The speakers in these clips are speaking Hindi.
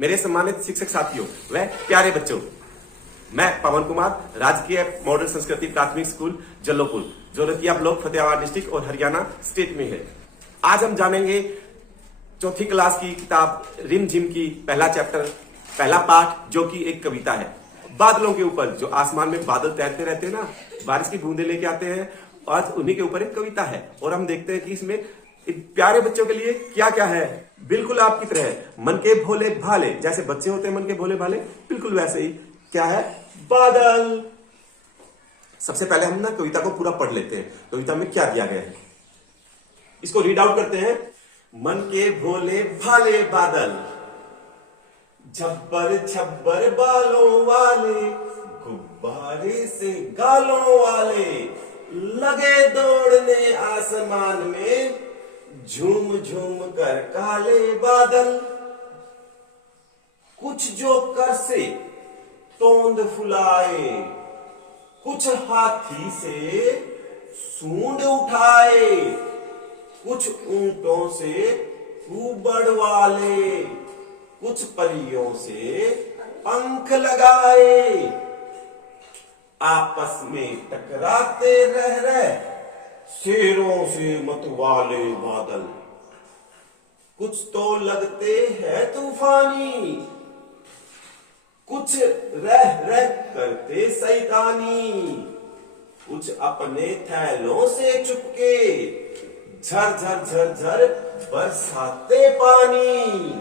मेरे सम्मानित शिक्षक साथियों व प्यारे बच्चों, मैं पवन कुमार, राजकीय मॉडल संस्कृति प्राथमिक स्कूल जल्लोपुर, जो रतिया ब्लॉक, फतेहाबाद डिस्ट्रिक्ट और हरियाणा स्टेट में है। आज हम जानेंगे चौथी क्लास की किताब रिम झिम की पहला चैप्टर, पहला पाठ, जो कि एक कविता है। बादलों के ऊपर, जो आसमान में बादल तैरते रहते हैं ना, बारिश की बूंदे लेके आते हैं, आज उन्हीं के ऊपर एक कविता है। और हम देखते हैं कि इसमें प्यारे बच्चों के लिए क्या क्या है। बिल्कुल आपकी तरह मन के भोले भाले, जैसे बच्चे होते हैं मन के भोले भाले, बिल्कुल वैसे ही क्या है, बादल। सबसे पहले हम ना कविता को पूरा पढ़ लेते हैं, कविता में क्या दिया गया है इसको रीड आउट करते हैं। मन के भोले भाले बादल, झब्बर झब्बर बालों वाले, गुब्बारे से गालों वाले, लगे दौड़ने आसमान में, झूम झूम कर काले बादल। कुछ जो कर से तोंद फुलाए, कुछ हाथी से सूंड उठाए, कुछ ऊंटों से ऊबड़ वाले, कुछ परियों से पंख लगाए, आपस में टकराते रह शेरों से मतवाले बादल। कुछ तो लगते हैं तूफानी, कुछ रह करते शैतानी, कुछ अपने थैलों से चुपके झर झर झर झर बरसाते पानी।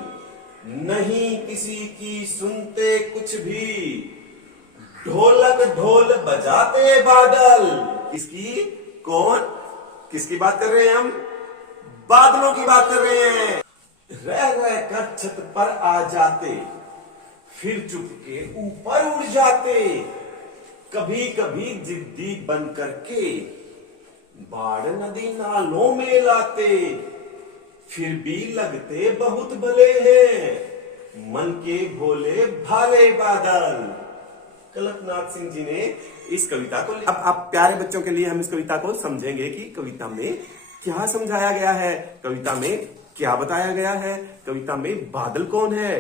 नहीं किसी की सुनते कुछ भी, ढोलक ढोल बजाते बादल। इसकी कौन, किसकी बात कर रहे हैं हम? बादलों की बात कर रहे हैं। रह कर छत पर आ जाते, फिर चुपके ऊपर उड़ जाते, कभी कभी जिद्दी बन करके बाढ़ नदी नालों में लाते, फिर भी लगते बहुत भले हैं मन के भोले भाले बादल। कल्पनाथ सिंह जी ने इस कविता को, अब आप प्यारे बच्चों के लिए हम इस कविता को समझेंगे कि कविता में क्या समझाया गया है, कविता में क्या बताया गया है, कविता में बादल कौन है,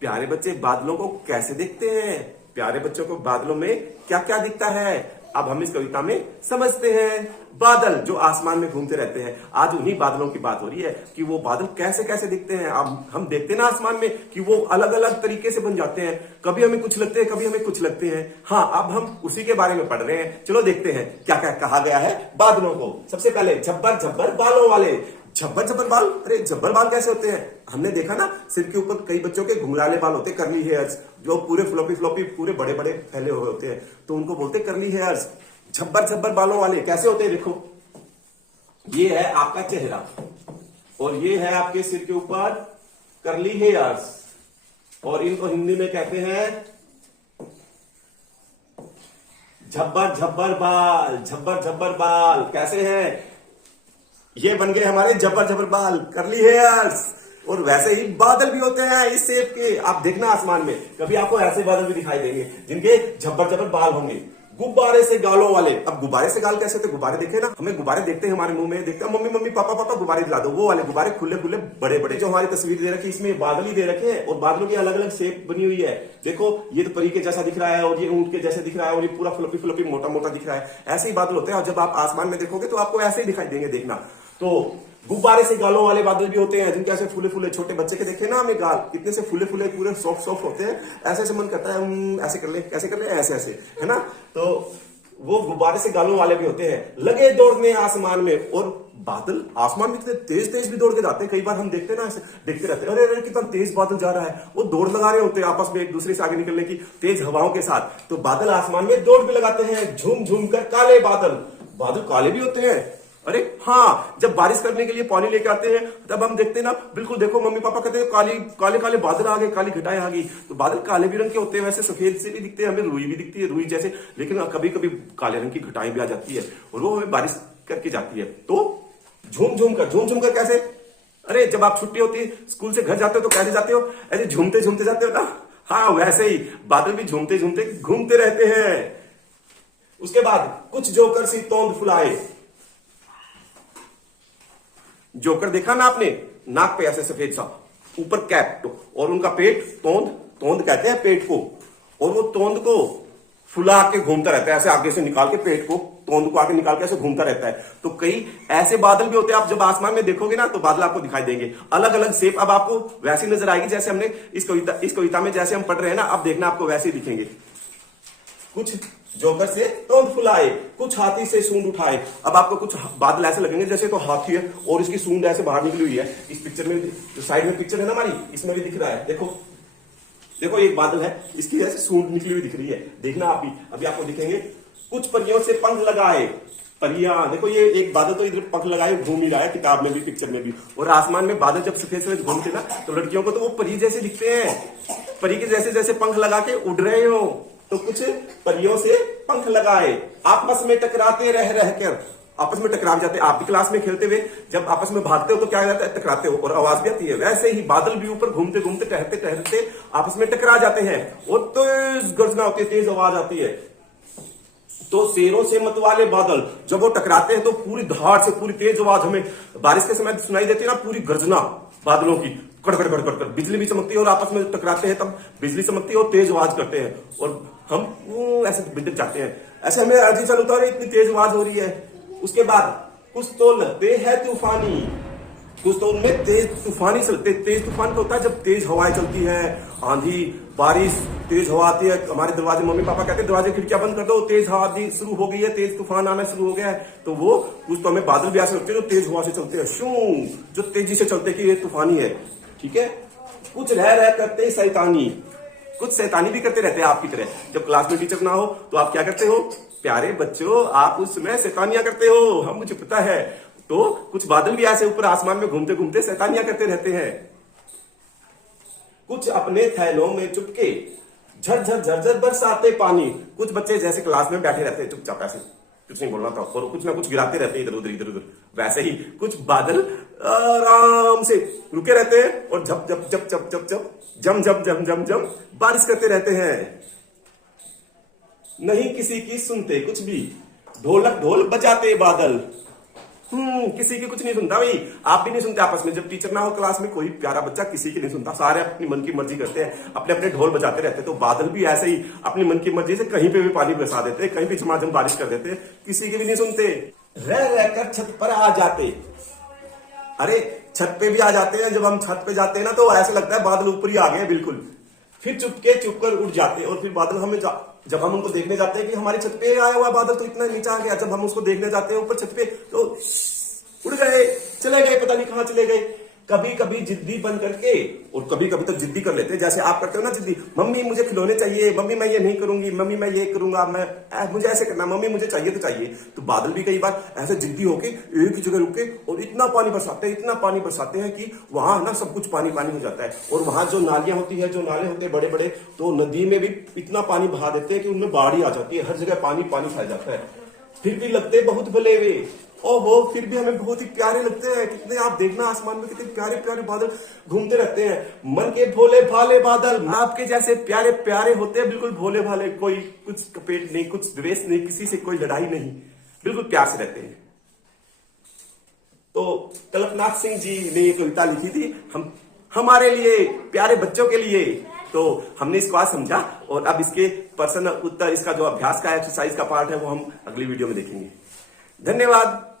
प्यारे बच्चे बादलों को कैसे देखते हैं, प्यारे बच्चों को बादलों में क्या क्या दिखता है। अब हम इस कविता में समझते हैं। बादल जो आसमान में घूमते रहते हैं, आज उन्हीं बादलों की बात हो रही है कि वो बादल कैसे कैसे दिखते हैं। अब हम देखते हैं ना आसमान में कि वो अलग अलग तरीके से बन जाते हैं, कभी हमें कुछ लगते हैं, कभी हमें कुछ लगते हैं। हाँ, अब हम उसी के बारे में पढ़ रहे हैं। चलो देखते हैं क्या क्या कहा गया है बादलों को। सबसे पहले झब्बर झब्बर बालों वाले। झब्बर झब्बर बाल, अरे झब्बर बाल कैसे होते हैं? हमने देखा ना, सिर के ऊपर कई बच्चों के घुंघराले बाल होते हैं, कर्ली हेयर्स, जो पूरे फ्लोपी फ्लोपी पूरे बड़े बड़े फैले हुए होते हैं, तो उनको बोलते हैं कर्ली हेयर्स। झब्बर झब्बर बालों वाले कैसे होते हैं? देखो, ये है आपका चेहरा और ये है आपके सिर के ऊपर कर्ली हेयर्स, और इनको हिंदी में कहते हैं झब्बर झब्बर बाल। झब्बर झब्बर बाल कैसे हैं? ये बन गए हमारे झब्बर झब्बर बाल, कर्ली हेयर्स। और वैसे ही बादल भी होते हैं इस शेप के। आप देखना आसमान में कभी आपको ऐसे बादल भी दिखाई देंगे जिनके झब्बर झब्बर बाल होंगे। गुब्बारे से गालों वाले। अब गुब्बारे से गाल कैसे होते? गुब्बारे देखे ना, हमें गुब्बारे देखते हैं, हमारे मुंह में देखते हैं, मम्मी मम्मी पापा पापा गुब्बारे दिला दो, वो वाले गुब्बारे खुले खुले बड़े बड़े। जो हमारी तस्वीर दे रखी है इसमें बादल ही दे रखे हैं, और बादलों की अलग अलग शेप बनी हुई है। देखो, ये तो परी के जैसा दिख रहा है, और ये ऊंट के जैसे दिख रहा है, और ये पूरा फ्लोपी फ्लोपी मोटा मोटा दिख रहा है। ऐसे ही बादल होते हैं, और जब आप आसमान में देखोगे तो आपको ऐसे ही दिखाई देंगे। देखना, तो गुब्बारे से गालों वाले बादल भी होते हैं, जिनके ऐसे फूले फूले, छोटे बच्चे के देखे ना हमें गाल कितने से फूले फूले पूरे सॉफ्ट सॉफ्ट होते हैं। ऐसे ऐसे मन करता है ऐसे कर ले, कैसे कर ले, ऐसे ऐसे, है ना। तो वो गुब्बारे से गालों वाले भी होते हैं। लगे दौड़ने आसमान में, और बादल आसमान में कितने तेज तेज भी दौड़ के जाते हैं। कई बार हम देखते हैं ना, ऐसे देखते रहते हैं, अरे अरे कितना तेज बादल जा रहा है। वो दौड़ लगा रहे होते हैं आपस में, एक दूसरे से आगे निकलने की तेज हवाओं के साथ। तो बादल आसमान में दौड़ भी लगाते हैं, झूम झूम कर काले बादल। बादल काले भी होते हैं। अरे हाँ, जब बारिश करने के लिए पानी लेके आते हैं तब हम देखते हैं ना, बिल्कुल देखो मम्मी पापा कहते हैं काले काले बादल आ गए, काली घटाएं आ गई। तो बादल काले भी रंग के होते हैं, वैसे सफेद से भी दिखते हैं, हमें रुई भी दिखती है, रुई जैसे, लेकिन कभी कभी काले रंग की घटाएं भी आ जाती है, और वो हमें बारिश करके जाती है। तो झूम झूम कर कैसे? अरे जब आप छुट्टी होती है, स्कूल से घर जाते हो तो कैसे जाते हो? ऐसे झूमते झूमते जाते हो ना। हाँ, वैसे ही बादल भी झूमते झूमते घूमते रहते हैं। उसके बाद कुछ जोकर सी तोंद फुलाए। जोकर देखा ना आपने, नाक पे ऐसे सफेद सा, ऊपर कैप, और उनका पेट तोंद, तोंद कहते हैं पेट को, और वो तोंद को फुला के घूमता रहता है, ऐसे आगे से निकाल के पेट को, तोंद को आगे निकाल के ऐसे घूमता रहता है। तो कई ऐसे बादल भी होते हैं, आप जब आसमान में देखोगे ना तो बादल आपको दिखाई देंगे, अलग अलग शेप। अब आपको वैसी नजर आएगी जैसे हमने इस कविता में जैसे हम पढ़ रहे हैं ना, अब देखना आपको वैसे ही दिखेंगे। कुछ जोकर से तोंद फुलाए, कुछ हाथी से सूंड उठाए। अब आपको कुछ बादल ऐसे लगेंगे जैसे तो हाथी है और इसकी सूंड ऐसे बाहर निकली हुई है। इस पिक्चर में जो साइड में पिक्चर है ना हमारी, इसमें भी दिख रहा है, देखो देखो एक बादल है, इसकी ऐसे सूंड निकली हुई दिख रही है, देखना आप भी, अभी आपको दिखेंगे। कुछ परियों से पंख लगाए, परियां, देखो ये एक बादल तो इधर पंख लगाए घूम ही रहा है, किताब में भी पिक्चर में भी। और आसमान में बादल जब सफेद सफेद घूमते ना तो लड़कियों को तो वो परी जैसे दिखते हैं, परी के जैसे जैसे पंख लगा के उड़ रहे हो। तो कुछ परियों से पंख लगाए, आपस में टकराते रह रहकर, आपस में टकरा जाते। आप भी क्लास में खेलते हुए जब आपस में भागते हो तो क्या जाता है, टकराते हो और आवाज भी आती है। वैसे ही बादल भी ऊपर घूमते घूमते टहलते टहलते आपस में टकरा जाते हैं और तेज गर्जना होती है, तेज आवाज आती है। तो शेरों से मतवाले बादल जब वो टकराते हैं तो पूरी धार से पूरी तेज आवाज हमें बारिश के समय सुनाई देती है ना, पूरी गर्जना बादलों की, कड़कड़ कड़कड़ कर, बिजली भी चमकती है और आपस में टकराते हैं तब बिजली चमकती है और तेज आवाज करते हैं और हम ऐसे बिंदक जाते हैं। ऐसे हमें अजीब सा लगता है इतनी तेज आवाज हो रही है। उसके बाद कुछ तो लगते हैं तूफानी, कुछ तो उनमें तेज तूफानी चलते। तेज तूफान क्या होता है, जब तेज हवाएं चलती है, आंधी बारिश, तेज हवा आती है। हमारे दरवाजे, मम्मी पापा कहते हैं दरवाजे खिड़कियां बंद कर दो, तेज हवा शुरू हो गई है, तेज तूफान आना शुरू हो गया है। तो वो कुछ तो हमें बादल भी ऐसे लगते हैं जो तेज हवा से चलते हैं, शू, जो तेजी से चलते कि ये तूफानी है, ठीक है। कुछ रह करते शैतानी, कुछ शैतानी भी करते रहते हैं आपकी तरह। जब क्लास में टीचर ना हो तो आप क्या करते हो, प्यारे बच्चों आप उस समय शैतानियां करते हो, हम मुझे पता है। तो कुछ बादल भी ऐसे ऊपर आसमान में घूमते घूमते शैतानियां करते रहते हैं। कुछ अपने थैलों में चुपके झरझर झरझर बरसाते पानी। कुछ बच्चे जैसे क्लास में बैठे रहते हैं चुपचाप, ऐसे कुछ नहीं बोलना था और कुछ ना कुछ गिराते रहते हैं इधर उधर इधर उधर। वैसे ही कुछ बादल आराम से रुके रहते हैं और झप झप झप झप झप झप जम जम जम जम जम बारिश करते रहते हैं। नहीं किसी की सुनते कुछ भी, ढोलक ढोल बजाते बादल। किसी की कुछ नहीं सुनता भाई, आप भी नहीं सुनते आपस में। जब टीचर ना हो क्लास में कोई प्यारा बच्चा किसी की नहीं सुनता, सारे अपनी मन की मर्जी करते हैं, अपने अपने ढोल बजाते रहते हैं। तो बादल भी ऐसे ही अपनी मन की मर्जी से कहीं पे भी पानी बरसा देते हैं, कहीं भी झमाझम बारिश कर देते हैं, किसी की भी नहीं सुनते। रह रहकर छत पर आ जाते, अरे छत पे भी आ जाते हैं। जब हम छत पे जाते हैं ना तो ऐसा लगता है बादल ऊपर ही आ गए बिल्कुल। फिर चुपके चुप कर उड़ जाते और फिर बादल हमें जब हम उनको देखने जाते हैं कि हमारी छत पे आया हुआ बादल तो इतना नीचा आ गया, जब हम उसको देखने जाते हैं ऊपर छत पे तो उड़ गए, चले गए, पता नहीं कहां चले गए। कभी कभी जिद्दी बन करके, और कभी कभी तो जिद्दी कर लेते हैं, जैसे आप करते हो ना जिद्दी, मम्मी मुझे खिलौने चाहिए, मम्मी मैं ये नहीं करूंगी, मम्मी मैं ये करूंगा, मैं मुझे ऐसे करना, मम्मी मुझे चाहिए तो चाहिए। तो बादल भी कई बार ऐसे जिद्दी होके एक ही जगह रुके और इतना पानी बरसाते हैं, इतना पानी बरसाते हैं कि वहां ना सब कुछ पानी पानी हो जाता है। और वहां जो नालियां होती है, जो नाले होते हैं बड़े बड़े, तो नदी में भी इतना पानी बहा देते हैं कि उनमें बाढ़ ही आ जाती है, हर जगह पानी पानी फैल जाता है। फिर भी लगते बहुत भले वे, और वो फिर भी हमें बहुत ही प्यारे लगते हैं। कितने आप देखना आसमान में कितने प्यारे प्यारे बादल घूमते रहते हैं। मन के भोले भाले बादल आपके जैसे प्यारे प्यारे होते हैं, बिल्कुल भोले भाले, कोई कुछ कपेट नहीं, कुछ द्वेष नहीं, किसी से कोई लड़ाई नहीं, बिल्कुल प्यार से रहते हैं। तो कल्पनाथ सिंह जी ने ये कविता लिखी थी हमारे लिए, प्यारे बच्चों के लिए। तो हमने इसको आज समझा और अब इसके प्रश्न उत्तर, इसका जो अभ्यास का एक्सरसाइज का पार्ट है वो हम अगली वीडियो में देखेंगे। धन्यवाद।